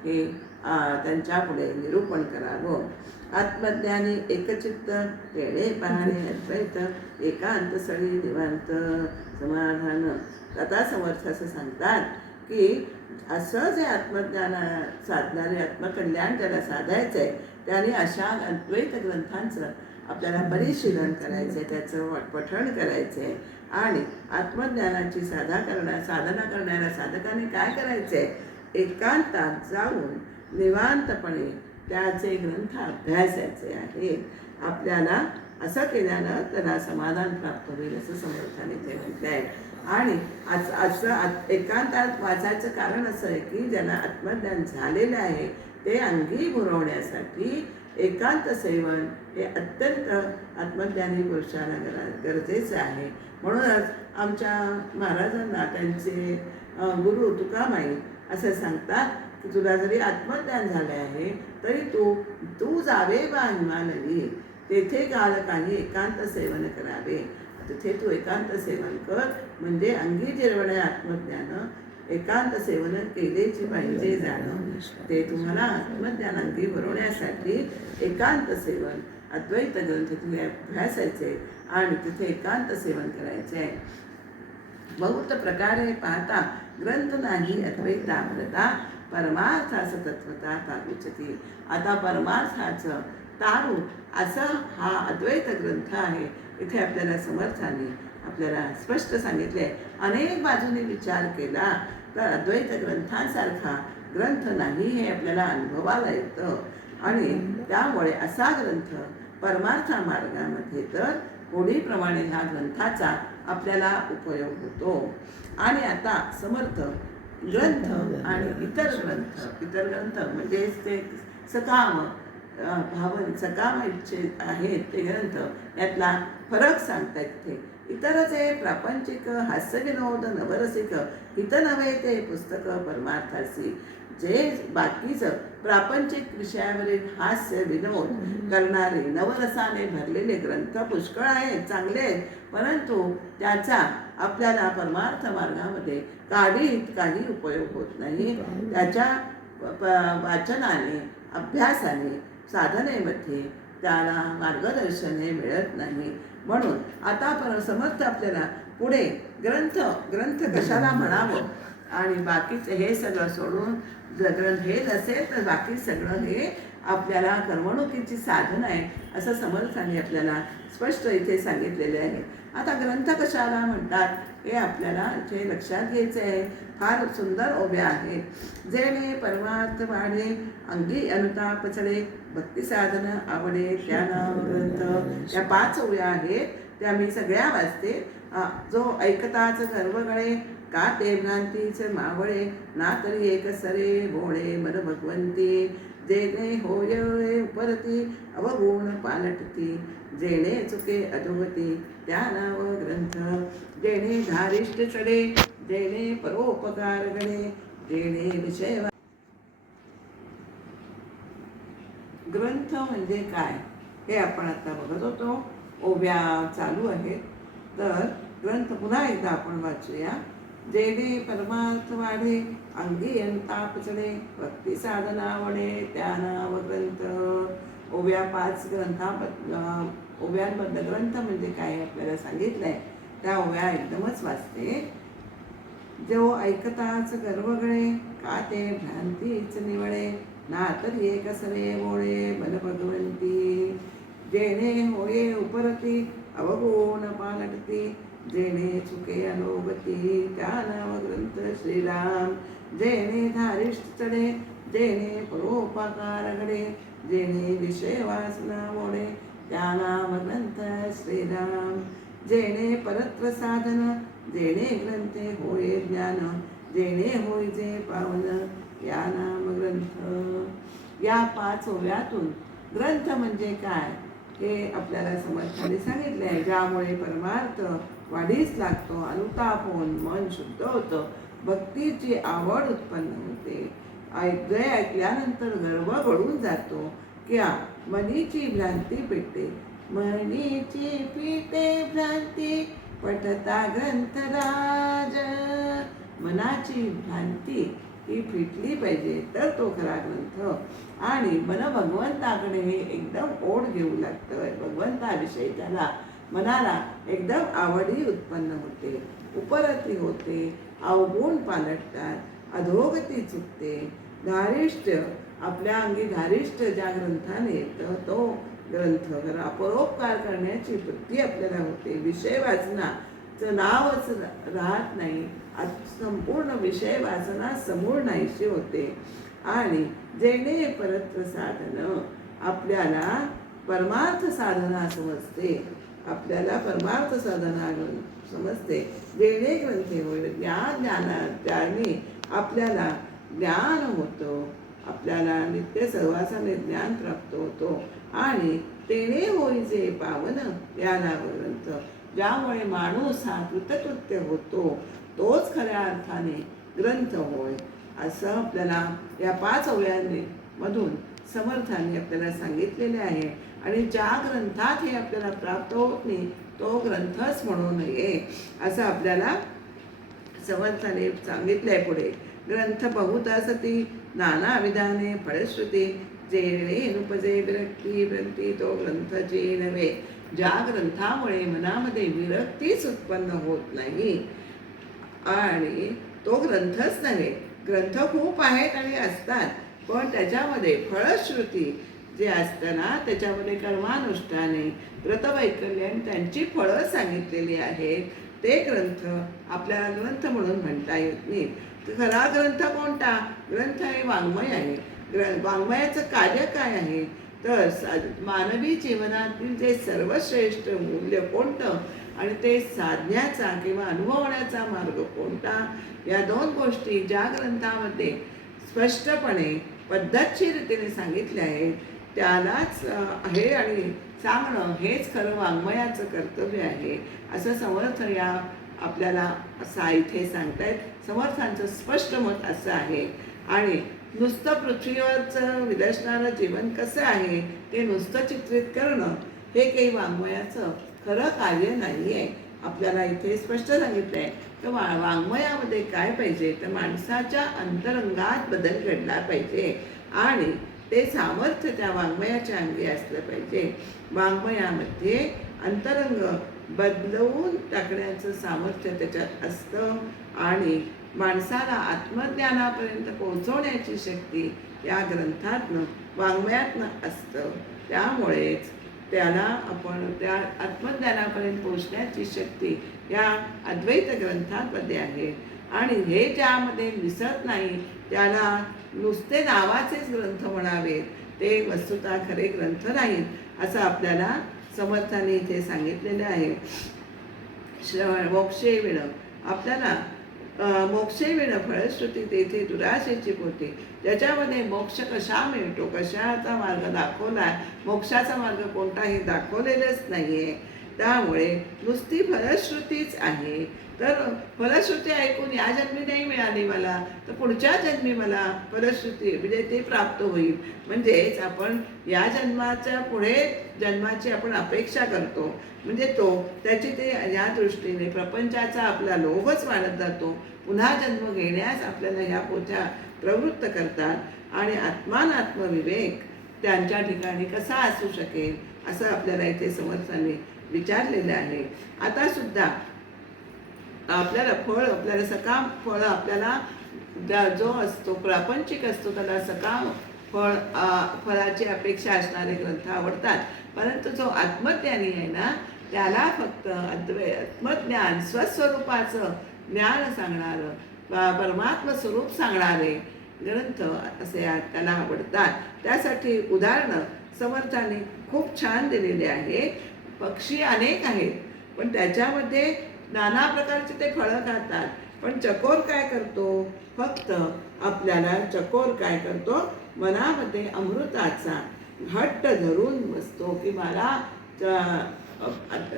हे त्यांच्यापुढे निरूपण करावं. आत्मज्ञानी एकचित्त वेळे पाहणे अद्वैत एकांत सळी निवांत समाधान. आता समर्थ असं सांगतात की असं जे आत्मज्ञान साधणारे आत्मकल्याण ज्याला साधायचं आहे त्याने अशा अद्वैत ग्रंथांचं आपल्याला परिशीलन करायचं आहे, त्याचं पठण करायचं आहे. आणि आत्मज्ञानाची साधना करणाऱ्या साधकाने काय करायचं आहे, एकांतात जाऊन निवांतपणे त्याचे ग्रंथ अभ्यासायचे आहेत. आपल्याला असं केल्यानं त्याला समाधान प्राप्त होईल असं समर्थाने ते म्हटलं आहे. आणि असं एकांतात वाचायचं कारण असं आहे की ज्यांना आत्मज्ञान झालेलं आहे ते अंगी पुरवण्यासाठी एकांत सेवन हे अत्यंत आत्मज्ञानी पुरुषाला गरजेचं आहे. म्हणूनच आमच्या महाराजांना त्यांचे गुरु तुकामाई असं सांगतात की तुला जरी आत्मज्ञान झाले आहे तरी तू जावे बा हिमालयी, तेथे काल काही एकांत सेवन करावे. तिथे तू एकांत सेवन कर, म्हणजे अंगी जिरवणे आत्मज्ञान एकांत सेवन केलेची पाहिजे जाणं. ते तुम्हाला आत्मज्ञान अंगी भरवण्यासाठी एकांत सेवन अद्वैत ग्रंथ तुम्ही अभ्यासायचे आणि तिथे एकांत सेवन करायचे. बहुत प्रकारे पाहता ग्रंथ नाही अद्वैतामृता परमार्थाच तत्वता तारुचती. आता परमार्थाचं तारू असं हा अद्वैत ग्रंथ आहे. इथे आपल्याला समर्थाने आपल्याला स्पष्ट सांगितले. अनेक बाजूने विचार केला तर अद्वैत ग्रंथांसारखा ग्रंथ नाही हे आपल्याला अनुभवाला येतं. आणि त्यामुळे असा ग्रंथ परमार्था मार्गामध्ये तर कोणीप्रमाणे ह्या ग्रंथाचा आपल्याला उपयोग होतो. आणि आता समर्थ ग्रंथ आणि इतर ग्रंथ म्हणजे ते सकाम भावन सकाम इच्छे आहेत ते ग्रंथ यातला फरक सांगतात. इथे इतर जे प्रापंचिक हास्यविनोद नवरसिक हित नव्हे ते पुस्तक परमार्थासी. जे बाकीचं प्रापंचिक विषयावरील हास्य विनोद करणारे नवरसाने भरलेले ग्रंथ पुष्कळ आहेत, चांगले आहेत, परंतु त्याचा आपल्याला परमार्थ मार्गामध्ये काही उपयोग होत नाही. त्याच्या वाचनाने अभ्यासाने साधनेमध्ये त्याला मार्गदर्शन हे मिळत नाही. म्हणून आता समर्थ आपल्याला पुढे ग्रंथ कशाला म्हणावं आणि बाकीचं हे सगळं सोडून ग्रंथ हे नसेल तर बाकी सगळं हे आपल्याला करमणुकीची साधन आहे असं समर्थाने आपल्याला स्पष्ट इथे सांगितलेले आहे. आता ग्रंथ कशाला म्हणतात हे आपल्याला इथे लक्षात घ्यायचं आहे. फार सुंदर ओव्या आहेत. जेणे परमार्थ वाढे अंगी अनुताप चढे भक्ती साधन आवडे त्या नाव ग्रंथ. त्या 5 ओव्या आहेत त्या मी सगळ्या वाचते. जो ऐकताच गर्वगळे का ते भ्रांतीच मावळे ना तरी एक सरे भोळे मन भगवंती. जेणे होय परती अवगुण पालटती जेणे चुके अधोगती त्या नाव ग्रंथ. जेणे धारिष्ट चढे जेणे परोपकार घडे जेणे विषय. ग्रंथ म्हणजे काय हे आपण आता बघत होतो. ओव्या चालू आहेत तर ग्रंथ पुन्हा एकदा आपण वाचूया. जेणे परमार्थ वाढे अंगी अंताप चढे भक्ती साधना वडे त्या नाव ग्रंथ. ओव्या 5 ओव्यांमधलं ग्रंथ म्हणजे काय आपल्याला सांगितलंय. त्या ओव्या एकदमच वाचते. जो ऐकताच गर्वगळे का ते भ्रांतीच निवळे ना तर एक सरे बोळे बल भगवंती. जेणे होये उपरती अवगुण पालटती जेणे चुके अनोगती त्या नाव ग्रंथ श्रीराम. जेणे धारिष्ट चढे जेणे परोपकार घडे जेणे विषय वासना मोडे त्या नाव ग्रंथ श्रीराम. जेणे परत्व साधन जेणे ग्रंथे होय ज्ञान जेणे होय जे पावन या नाम ग्रंथ. या 5 ओव्यातून ग्रंथ म्हणजे काय हे आपल्याला समर्थाने सांगितले आहे. ज्यामुळे परमार्थ वाढीस लागतो, अनुताप होऊन मन शुद्ध होतं, भक्तीची आवड उत्पन्न होते, ऐकल्यानंतर गर्व घडून जातो, क्या मनीची भ्रांती पेटते. मनीची पिटे भ्रांती पठता ग्रंथराज. मनाची भ्रांती ही फिटली पाहिजे तर तो खरा ग्रंथ. आणि मन भगवंताकडे हे एकदम ओढ घेऊ लागतं. भगवंताविषयी त्याला मनाला एकदम आवडी उत्पन्न होते, उपरती होते, अवगुण पालटतात, अधोगती चुकते, धारिष्ट्य आपल्या अंगी धारिष्ट्य ज्या ग्रंथाने येतं तो ग्रंथ खरा परोपकार करण्याची वृत्ती आपल्याला होते. विषय वाचनाचं नावच राहत नाही, संपूर्ण विषय वाचना समूळ नाहीशी होते. आणि जेणे परत्र साधन आपल्याला परमार्थ साधना समजते, आपल्याला परमार्थ साधना समजते. जेणे ग्रंथे होईल ज्ञानी आपल्याला ज्ञान होतं, आपल्याला नित्य सहवासाने ज्ञान प्राप्त होतो. आणि तेणे होई जे पावन याला ग्रंथ. ज्यामुळे माणूस हा कृतकृत्य होतो तोच खऱ्या अर्थाने ग्रंथ होय, असं आपल्याला या 5 अवयवांनी मधून समर्थांनी आपल्याला सांगितलेले आहे. आणि ज्या ग्रंथात हे आपल्याला प्राप्त होत नाही तो ग्रंथच म्हणू नये, असं आपल्याला समर्थाने सांगितलंय. पुढे ग्रंथ बहुधा सती नाना विधाने फळश्रुती, जेणे नुपजे विरक्ती भ्रंती तो ग्रंथची नव्हे. ज्या ग्रंथामुळे मनामध्ये विरक्तीच उत्पन्न होत नाही आणि तो ग्रंथच नव्हे. ग्रंथ खूप आहेत आणि असतात, पण त्याच्यामध्ये फळश्रुती जे असतं ना त्याच्यामध्ये कर्मानुष्ठाने व्रतवैकल्य त्यांची फळं सांगितलेली आहेत. ते ग्रंथ आपल्याला ग्रंथ म्हणून म्हणता येत नाही. खरा ग्रंथ कोणता? ग्रंथ हे वाङ्मय आहे. वाङ्मयाचं कार्य काय आहे तर मानवी जीवनातील जे सर्वश्रेष्ठ मूल्य कोणतं आणि ते साधण्याचा किंवा अनुभवण्याचा मार्ग कोणता, या 2 गोष्टी ज्या ग्रंथामध्ये स्पष्टपणे पद्धतशीरतेने सांगितले आहेत त्यालाच आहे. आणि सांगणं हेच खरं वाङ्मयाचं कर्तव्य आहे, असं समर्थ या आपल्याला असा इथे सांगतायत. समर्थांचं स्पष्ट मत असं आहे. आणि नुसतं पृथ्वीवरचं विलसणारं जीवन कसं आहे ते नुसतं चित्रित करणं हे काही वाङ्मयाचं खरं कार्य नाही आहे. आपल्याला इथे स्पष्ट सांगितलं आहे. तर वाङ्मयामध्ये काय पाहिजे तर माणसाच्या अंतरंगात बदल घडला पाहिजे आणि ते सामर्थ्य त्या वाङ्मयाच्या अंगी असलं पाहिजे. वाङ्मयामध्ये अंतरंग बदलवून टाकण्याचं सामर्थ्य त्याच्यात असतं आणि माणसाला आत्मज्ञानापर्यंत पोहोचवण्याची शक्ती या ग्रंथातनं वाङ्मयातनं असतं. त्यामुळेच त्याला आपण त्या आत्मज्ञानापर्यंत पोहोचण्याची शक्ती या अद्वैत ग्रंथांमध्ये आहे. आणि हे ज्यामध्ये दिसत नाही त्याला नुसते नावाचेच ग्रंथ म्हणावे, ते वस्तुतः खरे ग्रंथ नाहीत, असं आपल्याला समर्थाने इथे सांगितलेलं आहे. मोक्षे विण आपल्याला मोक्षे विण फळश्रुती तेथे दुराशेची पोते. ज्याच्यामध्ये मोक्ष कशा मिळतो, कशाचा मार्ग दाखवला, मोक्षाचा मार्ग कोणता हे दाखवलेलंच नाही आहे. त्यामुळे नुसती फलश्रुतीच आहे. तर फलश्रुती ऐकून या जन्मी नाही मिळाली मला तर पुढच्या जन्मी मला फलश्रुती म्हणजे ते प्राप्त होईल. म्हणजेच आपण या जन्माच्या पुढे जन्माची आपण अपेक्षा करतो, म्हणजे त्याची ते या दृष्टीने प्रपंचाचा आपला लोभच वाढत जातो. पुन्हा जन्म घेण्यास आपल्याला ह्या पोथ्या प्रवृत्त करतात आणि आत्मानात्मविवेक त्यांच्या ठिकाणी कसा असू शकेल असं आपल्याला इथे समर्थांनी विचारलेलं आहे. आता सुद्धा आपल्याला आपल्याला सकाम फळ आपल्याला जो असतो प्रापंचिक असतो त्याला सकाम फळाची अपेक्षा असणारे ग्रंथ आवडतात. परंतु जो आत्मज्ञानी आहे ना त्याला फक्त आत्मज्ञान स्वस्वरूपाचं ज्ञान सांगणारं परमात्म स्वरूप सांगणारे ग्रंथ असे त्याला आवडतात. त्यासाठी उदाहरणं समर्थांनी खूप छान दिलेले आहे. पक्षी अनेक आहेत पण त्याच्यामध्ये नाना प्रकारचे ते फळं खातात. पण चकोर काय करतो, फक्त आपल्याला चकोर काय करतो मनामध्ये अमृताचा हट्ट धरून बसतो की मला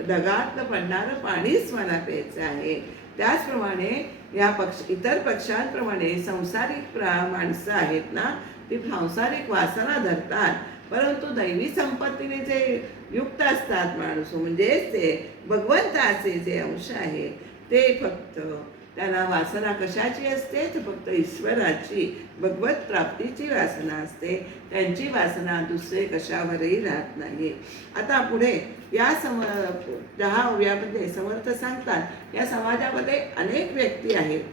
ढगातलं पडणारं पाणीच मला प्यायचं आहे. त्याचप्रमाणे इतर पक्षांप्रमाणे सांसारिक माणसं आहेत ना, ती सांसारिक वासना धरतात, परंतु दैवी संपत्तीने जे युक्त असतात माणूस, म्हणजेच ते भगवंताचे जे अंश आहे, ते फक्त त्यांना वासना कशाची असते, तर फक्त ईश्वराची, भगवत प्राप्तीची वासना असते. त्यांची वासना दुसरे कशावरही राहत नाही. आता पुढे या 10 ओव्यामध्ये समर्थ सांगतात, या समाजामध्ये अनेक व्यक्ती आहेत.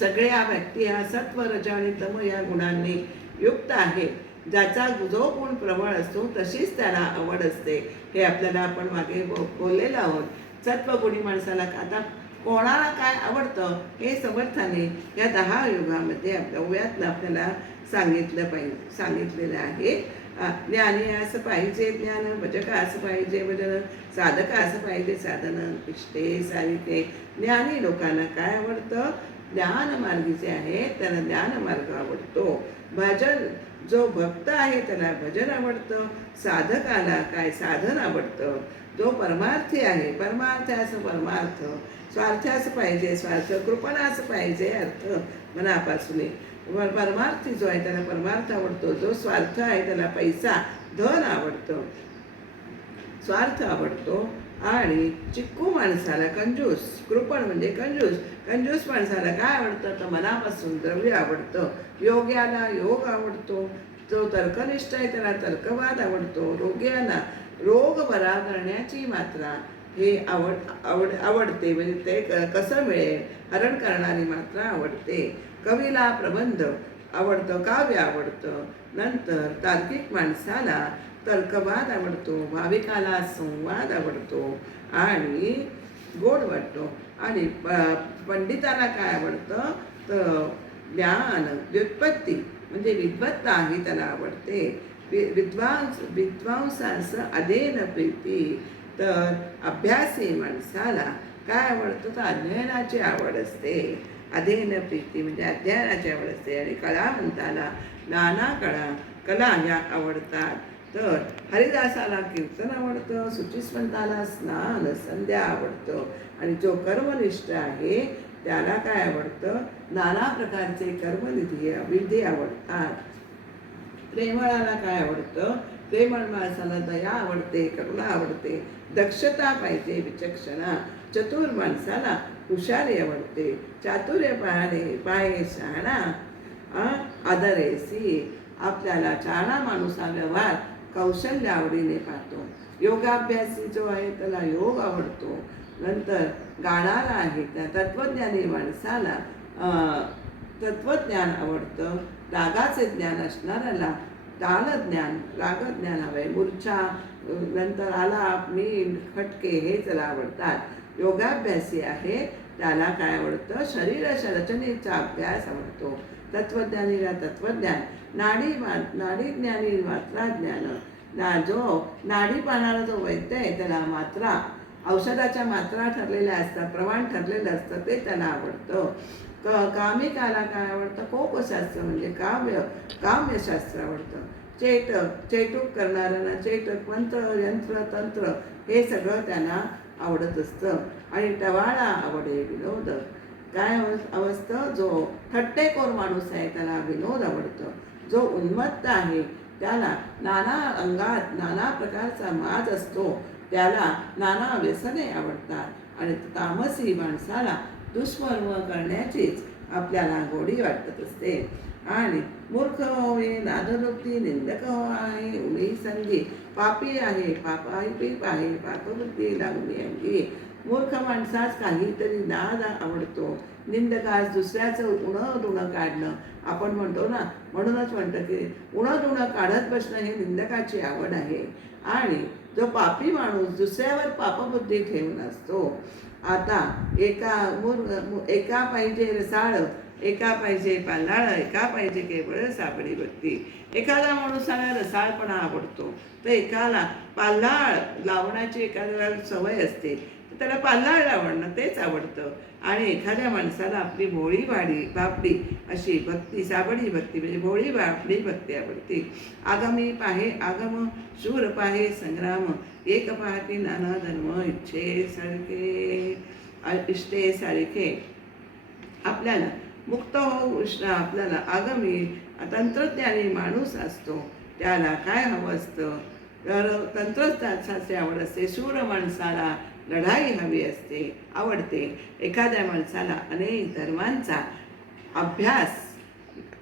सगळ्या व्यक्ती ह्या सत्व, रज आणि तम या गुणांनी युक्त आहेत. ज्याचा जो गुण प्रबळ असतो तशीच त्याला आवड असते. हे आपल्याला आपण मागे बोललेलं आहोत. सत्वगुणी माणसाला आता कोणाला काय आवडतं हे समर्थाने या 10 युगामध्ये ओव्यातनं आपल्याला सांगितलेलं आहे. ज्ञानी असं पाहिजे ज्ञान, भजक असं पाहिजे भजन, साधक असं पाहिजे साधन, इष्टे साविते. ज्ञानी लोकांना काय आवडतं? ज्ञान मार्गी जे आहे त्याला ज्ञान मार्ग आवडतो. भजन, जो भक्त आहे त्याला भजन आवडतं. साधकाला काय? साधन आवडतं. जो परमार्थी आहे, परमार्थाचं परमार्थ, स्वार्थाचं पाहिजे स्वार्थ, कृपणाचं पाहिजे अर्थ मनापासून. परमार्थी जो आहे त्याला परमार्थ आवडतो. जो स्वार्थ आहे त्याला पैसा, धन आवडतं, स्वार्थ आवडतो. आणि चिक्कू माणसाला कंजूस, कृपण म्हणजे कंजूस माणसाला काय आवडतं? तर मनापासून द्रव्य आवडतं. योग्याला योग आवडतो. जो तर्कनिष्ठ आहे त्याला तर्कवाद आवडतो. रोग्याला रोग बरा करण्याची मात्रा हे आवडते, म्हणजे ते कसं मिळेल, हरण करणारी मात्रा आवडते. कवीला प्रबंध आवडतं, काव्य आवडतं. नंतर तार्किक माणसाला तर्कवाद आवडतो. भाविकाला संवाद आवडतो आणि गोड वाटतो. आणि पंडिताला काय आवडतं? तर ज्ञान, व्युत्पत्ती म्हणजे विद्वत्ता ही त्याला आवडते. विद्वांसास अध्ययन प्रीती. तर अभ्यासी माणसाला काय आवडतं? तर अध्ययनाची आवड असते. अध्ययन प्रीती म्हणजे अध्ययनाची आवड असते. आणि कलावंताला नाना कला या आवडतात. तर हरिदासाला कीर्तन आवडतं. शुचिस्वंताला स्नान संध्या आवडतं. आणि जो कर्मनिष्ठ आहे त्याला काय आवडतं? नाना प्रकारचे विधी आवडतात. प्रेमळाला काय आवडतं? प्रेमळ माणसाला दया आवडते, करुणा आवडते, दक्षता पाहिजे, विचक्षणा. चतुर माणसाला हुशारी आवडते. चातुर्य पाहे शहाणा आदरेसी. आपल्याला चाळा माणूस हा व्यवहार कौशल्य आवडीने पाहतो. योगाभ्यासी जो आहे त्याला योग आवडतो. नंतर गाणारा आहे त्या तत्वज्ञानी माणसाला तत्वज्ञान आवडतं. रागाचे ज्ञान असणाऱ्याला तालज्ञान, रागज्ञान हवे. मूर्छा, नंतर आलाप, मींड, खटके हे त्याला आवडतात. योगाभ्यासी आहे त्याला काय आवडतं? शरीर रचनेचा अभ्यास आवडतो. तत्वज्ञानीला तत्वज्ञान, नाडीज्ञानी मात्रा ज्ञान. जो नाडी पाहणारा जो वैद्य आहे त्याला मात्रा, औषधाच्या मात्रा ठरलेल्या असतात, प्रमाण ठरलेलं असतं, ते त्याला आवडतं. कामिकाला काय आवडतं? कोकशास्त्र म्हणजे काम्यशास्त्र आवडतं. चेटूक करणाऱ्यांना चेटक, मंत्र, यंत्र, तंत्र हे सगळं त्यांना आवडत असतं. आणि टवाळा आवडे विनोद. काय असतं? जो थट्टेखोर माणूस आहे त्याला विनोद आवडतं. जो उन्मत्त आहे त्याला नाना अंगात नाना प्रकारचा माज असतो, त्याला नाना व्यसने आवडतात. आणि तामसी माणसाला दुष्कर्म करण्याचीच आपल्याला गोडी वाटत असते. आणि मूर्ख होय नादवृत्ती, निंदक आहे उणी संगी, पापी आहे पाप आहे पापवृत्ती लागली अंगी. मूर्ख माणसास काहीतरी नाद आवडतो. निंदकास दुसऱ्याचं उणं काढणं, आपण म्हणतो ना, म्हणूनच म्हणतं की उणं काढत बसणं हे निंदकाची आवड आहे. आणि जो पापी माणूस दुसऱ्यावर पापबुद्धी ठेवून असतो. आता एका पाहिजे रसाळ, एका पाहिजे पालाळ, एका पाहिजे केवळ सापडी भक्ती. एखादा माणूसाला रसाळपणा आवडतो तर एकाला पालाळ लावण्याची एखाद्याला सवय असते. त्याला पाल्हाळ आवडणं तेच आवडतं. आणि एखाद्या माणसाला आपली भोळी बापडी अशी भक्ती, साबडी भक्ती म्हणजे भोळी बापडी भक्ती आवडते. आगमी पाहे आगम, शूर पाहे संग्राम, एक पाहती नाना धर्म, इष्टे सारखे. आपल्याला मुक्त होऊ आपल्याला आगमी तंत्रज्ञानी माणूस असतो, त्याला काय हवं असतं तर तंत्रज्ञानाची आवड असते. शूर माणसाला लढाई हवी असते, आवडते. एखाद्या माणसाला अनेक धर्मांचा अभ्यास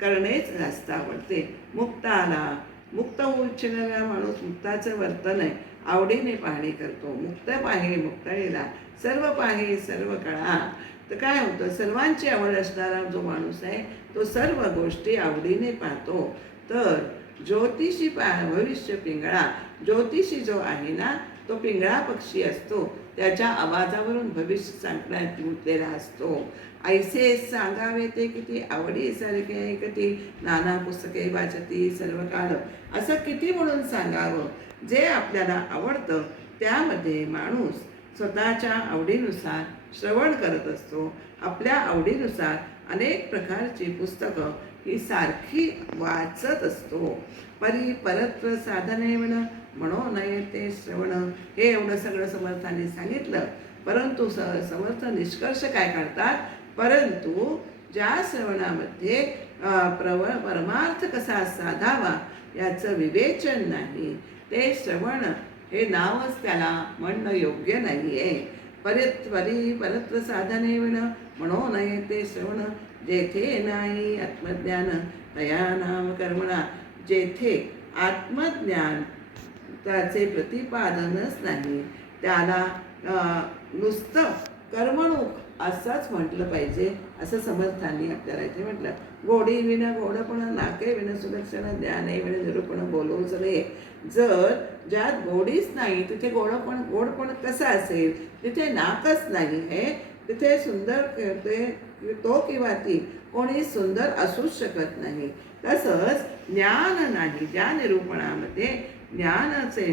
करणेच जास्त आवडते. मुक्त होऊ इच्छिणारा माणूस मुक्ताचं वर्तन आहे आवडीने पाहणी करतो. मुक्त पाहे मुक्ताळीला, सर्व पाहे सर्व कळा. तर काय होतं, सर्वांची आवड असणारा जो माणूस आहे तो सर्व गोष्टी आवडीने पाहतो. तर ज्योतिषी भविष्य पिंगळा, ज्योतिषी जो आहे ना तो पिंगळा पक्षी असतो, त्याच्या आवाजावरून भविष्य सांगण्यात गुंतलेला असतो. ऐसे सांगावे ते किती आवडीसारखे, किती नाना पुस्तके वाचती सर्व काळ, असं किती म्हणून सांगावं. जे आपल्याला आवडतं त्यामध्ये माणूस स्वतःच्या आवडीनुसार श्रवण करत असतो. आपल्या आवडीनुसार अनेक प्रकारची पुस्तकं ही सारखी वाचत असतो. परत्र साधने म्हणो नये ते श्रवण, हे एवढं सगळं समर्थांनी सांगितलं. परंतु समर्थ निष्कर्ष काय काढतात, परंतु ज्या श्रवणामध्ये परमार्थ कसा साधावा याचं विवेचन नाही, ते श्रवण हे नावच त्याला म्हणणं योग्य नाही आहे. परत्र साधने म्हणो नये ते श्रवण, जेथे नाही आत्मज्ञान तया नाम कर्मणा. जेथे आत्मज्ञान त्याचे प्रतिपादनच नाही, त्याला नुसतं कर्मणूक असंच म्हटलं पाहिजे, असं समर्थांनी आपल्याला इथे म्हटलं. गोडी विना गोडपण, नाके विना सुलक्षण, ज्ञाने विना निरूपण बोलवूच रे. जर ज्यात गोडीच नाही तिथे गोडपण कसं असेल, तिथे नाकच नाही आहे, तिथे सुंदर तो किंवा ती कोणी सुंदर असूच शकत नाही. तसंच ज्ञान नाही, ज्या निरूपणामध्ये ज्ञानाचे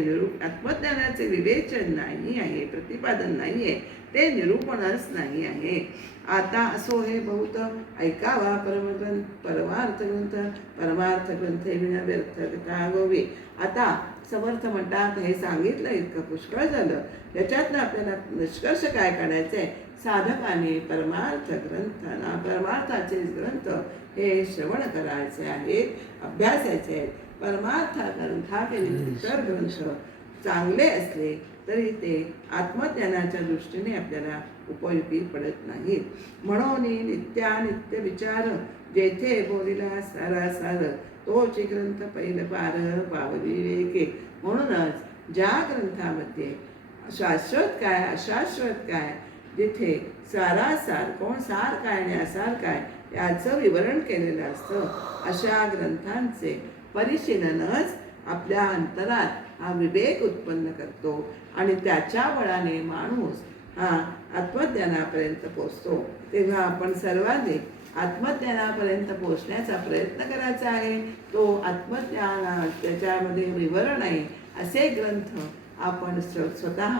आत्मज्ञानाचे विवेचन नाही आहे, प्रतिपादन नाही आहे, ते निरूपणच नाही आहे. आता असो हे बहुत ऐकावा परमार्थ ग्रंथे विना व्यर्थता गोवी. आता समर्थ म्हणतात हे सांगितलं इतकं पुष्कळ झालं, याच्यातनं आपल्याला निष्कर्ष काय काढायचं आहे, साधकाने परमार्थाचे ग्रंथ हे श्रवण करायचे आहेत, अभ्यासायचे आहेत. परमार्थ ग्रंथातील इतर ग्रंथ चांगले असले तरी ते आत्मज्ञानाच्या दृष्टीने आपल्याला उपयोगी पडत नाहीत. म्हणून नित्य विचार, जेथे बोलिला सार, तोच ग्रंथ पहिलं पार पावली विवेके. म्हणूनच ज्या ग्रंथामध्ये शाश्वत काय अशाश्वत काय, जिथे सारासार कोण सार काय आणि असार काय याचं विवरण केलेलं असतं, अशा ग्रंथांचे परिशीलनच आपल्या अंतरात हा विवेक उत्पन्न करतो आणि त्याच्या बळाने माणूस हा आत्मज्ञानापर्यंत पोचतो. तेव्हा आपण सर्वांनी आत्मज्ञानापर्यंत पोचण्याचा प्रयत्न करायचा आहे. तो आत्मज्ञान त्याच्यामध्ये विवरण आहे असे ग्रंथ आपण स्वतः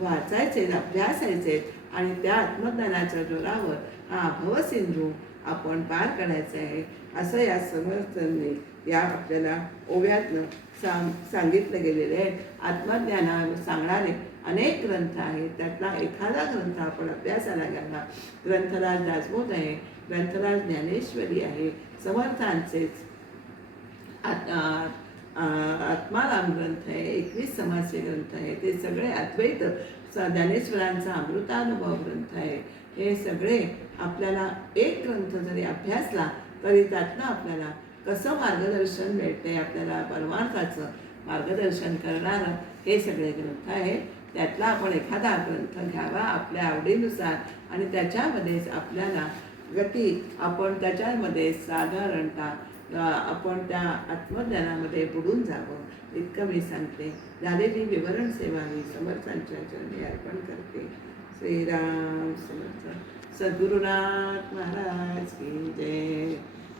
वाचायचे, अभ्यासायचे आणि त्या आत्मज्ञानाच्या जोरावर हा भवसिंधू आपण पार काढायचं आहे, असं या समर्थांनी या आपल्याला ओव्यातनं सांगितलं गेलेले आहे. आत्मज्ञानावर सांगणारे अनेक ग्रंथ आहेत, त्यातला एखादा ग्रंथ आपण अभ्यासाला घ्यावा. ग्रंथराज दासबोध आहे, ग्रंथराज ज्ञानेश्वरी आहे, समर्थांचेच आत्माराम ग्रंथ आहे, 21 समाजचे ग्रंथ आहे, ते सगळे अद्वैत ज्ञानेश्वरांचा अमृतानुभव ग्रंथ आहे. हे सगळे आपल्याला एक ग्रंथ जरी अभ्यासला तरी त्यातनं आपल्याला कसं मार्गदर्शन मिळते, आपल्याला परमार्थाचं मार्गदर्शन करणारं हे सगळे ग्रंथ आहे. त्यातला आपण एखादा ग्रंथ घ्यावा आपल्या आवडीनुसार आणि त्याच्यामध्येच आपल्याला गती, आपण त्याच्यामध्ये साधारणतः आपण त्या आत्मज्ञानामध्ये बुडून जावं इतकं मी सांगते. झालेली विवरण सेवा मी समर्थांच्या चरणी अर्पण करते. श्रीराम समर्थ. सद्गुरुनाथ महाराज की जय.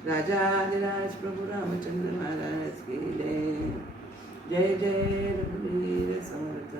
राजाधिराज प्रभु रामचंद्र महाराज की जय. जय जय रघुवीर समर्थ.